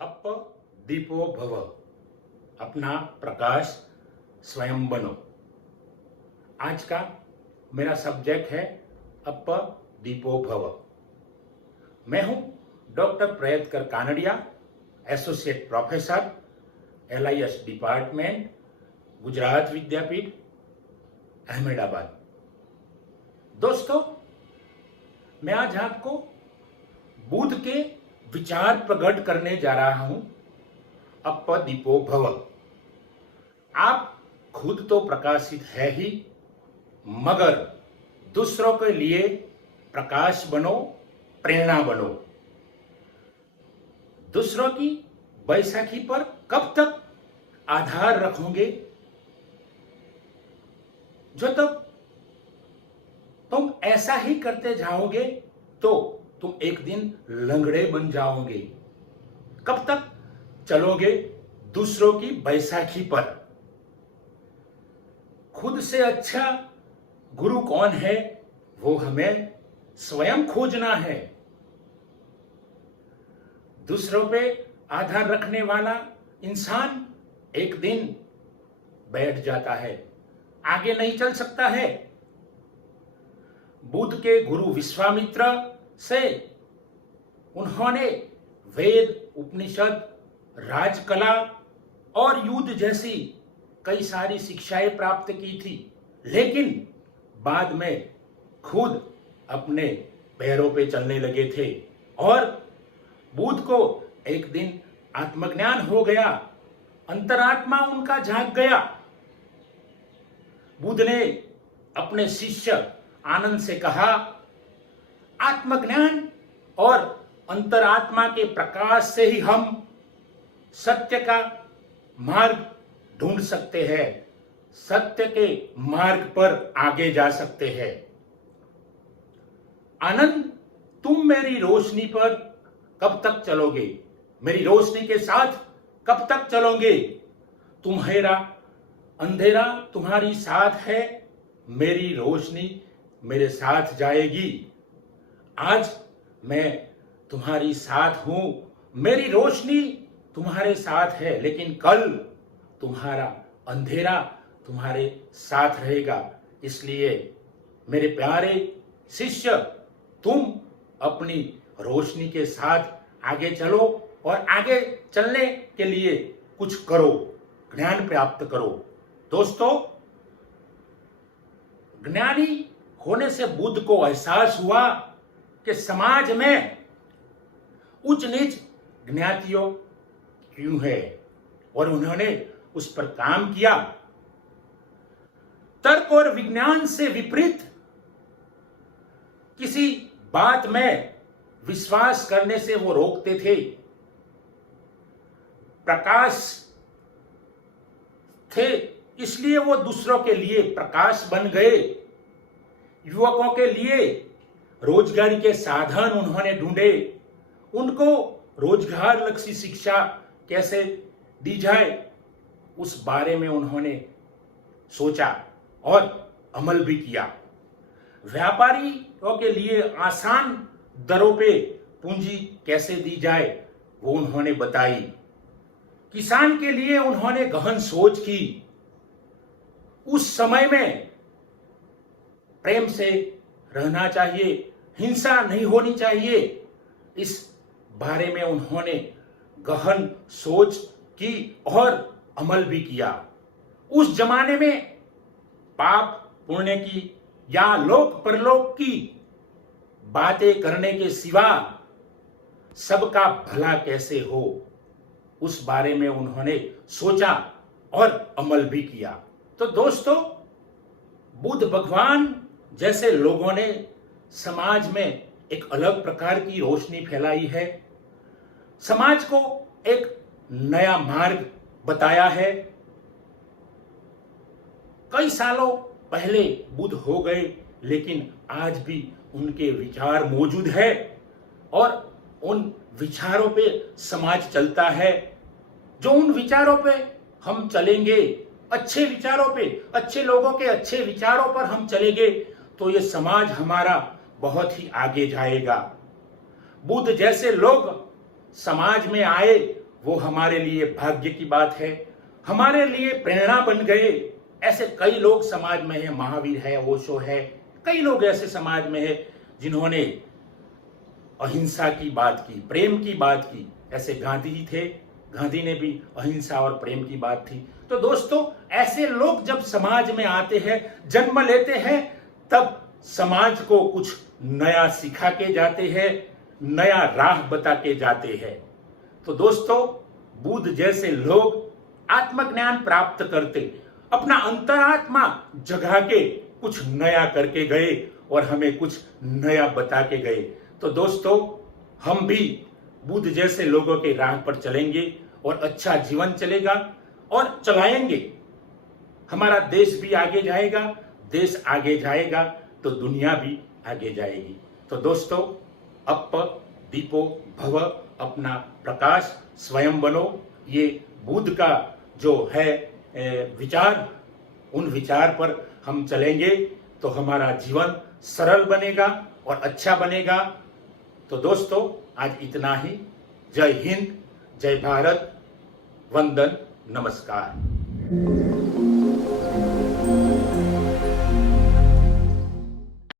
Up दीपो भव, अपना प्रकाश स्वयं बनो। आज का मेरा सब्जेक्ट है अप दीपो भव। मैं हूं doctor Prayatkar Kanadia, associate professor, LIS department, Gujarat Vidyapith, Ahmedabad. दोस्तों, मैं आज आपको बुद्ध के विचार प्रकट करने जा रहा हूं, अप दीपो भव। आप खुद तो प्रकाशित है ही, मगर दूसरों के लिए प्रकाश बनो, प्रेरणा बनो। दूसरों की बैसाखी पर कब तक आधार रखोगे? जो तब तुम ऐसा ही करते जाओगे तो तुम एक दिन लंगड़े बन जाओगे। कब तक चलोगे दूसरों की बैसाखी पर? खुद से अच्छा गुरु कौन है, वो हमें स्वयं खोजना है। दूसरों पे आधार रखने वाला इंसान एक दिन बैठ जाता है, आगे नहीं चल सकता है। बुद्ध के गुरु विश्वामित्र से उन्होंने वेद, उपनिषद, राजकला और युद्ध जैसी कई सारी शिक्षाएं प्राप्त की थी, लेकिन बाद में खुद अपने पैरों पे चलने लगे थे और बुद्ध को एक दिन आत्मज्ञान हो गया, अंतरात्मा उनका जाग गया। बुद्ध ने अपने शिष्य आनंद से कहा, आत्मज्ञान और अंतरात्मा के प्रकाश से ही हम सत्य का मार्ग ढूंढ सकते हैं, सत्य के मार्ग पर आगे जा सकते हैं। आनंद, तुम मेरी रोशनी पर कब तक चलोगे? मेरी रोशनी के साथ कब तक चलोगे? तुम्हारा अंधेरा तुम्हारी साथ है, मेरी रोशनी मेरे साथ जाएगी। आज मैं तुम्हारी साथ हूं, मेरी रोशनी तुम्हारे साथ है, लेकिन कल तुम्हारा अंधेरा तुम्हारे साथ रहेगा। इसलिए मेरे प्यारे शिष्य, तुम अपनी रोशनी के साथ आगे चलो और आगे चलने के लिए कुछ करो, ज्ञान प्राप्त करो। दोस्तों, ज्ञानी होने से बुद्ध को एहसास हुआ कि समाज में उच्च नीच ज्ञातियों क्यों है, और उन्होंने उस पर काम किया। तर्क और विज्ञान से विपरीत किसी बात में विश्वास करने से वो रोकते थे। प्रकाश थे, इसलिए वो दूसरों के लिए प्रकाश बन गए। युवकों के लिए रोजगार के साधन उन्होंने ढूंढे, उनको रोजगार लक्षी शिक्षा कैसे दी जाए, उस बारे में उन्होंने सोचा और अमल भी किया। व्यापारियों के लिए आसान दरों पे पूंजी कैसे दी जाए, वो उन्होंने बताई। किसान के लिए उन्होंने गहन सोच की। उस समय में प्रेम से रहना चाहिए, हिंसा नहीं होनी चाहिए, इस बारे में उन्होंने गहन सोच की और अमल भी किया। उस जमाने में पाप पुण्य की या लोक परलोक की बातें करने के सिवा सबका भला कैसे हो, उस बारे में उन्होंने सोचा और अमल भी किया। तो दोस्तों, बुद्ध भगवान जैसे लोगों ने समाज में एक अलग प्रकार की रोशनी फैलाई है, समाज को एक नया मार्ग बताया है। कई सालों पहले बुद्ध हो गए, लेकिन आज भी उनके विचार मौजूद है और उन विचारों पे समाज चलता है। जो उन विचारों पे हम चलेंगे, अच्छे विचारों पे, अच्छे लोगों के अच्छे विचारों पर हम चलेंगे, तो ये समाज हमारा बहुत ही आगे जाएगा। बुद्ध जैसे लोग समाज में आए वो हमारे लिए भाग्य की बात है, हमारे लिए प्रेरणा बन गए। ऐसे कई लोग समाज में है, महावीर है, ओशो है, कई लोग ऐसे समाज में है जिन्होंने अहिंसा की बात की, प्रेम की बात की। ऐसे गांधी जी थे, गांधी ने भी अहिंसा और प्रेम की बात थी। तो दोस्तों, ऐसे लोग जब समाज में आते हैं, जन्म लेते हैं, तब समाज को कुछ नया सिखा के जाते हैं, नया राह बता के जाते हैं। तो दोस्तों, बुद्ध जैसे लोग आत्मज्ञान प्राप्त करते, अपना अंतरात्मा जगा के कुछ नया करके गए और हमें कुछ नया बता के गए। तो दोस्तों, हम भी बुद्ध जैसे लोगों के राह पर चलेंगे और अच्छा जीवन चलेगा और चलाएंगे। हमारा देश भी आगे जाएगा, देश आगे जाएगा तो दुनिया भी आगे जाएगी। तो दोस्तों, अप दीपो भव, अपना प्रकाश स्वयं बनो। ये बुद्ध का जो है विचार, उन विचार पर हम चलेंगे तो हमारा जीवन सरल बनेगा और अच्छा बनेगा। तो दोस्तों, आज इतना ही। जय हिंद, जय भारत, वंदन, नमस्कार।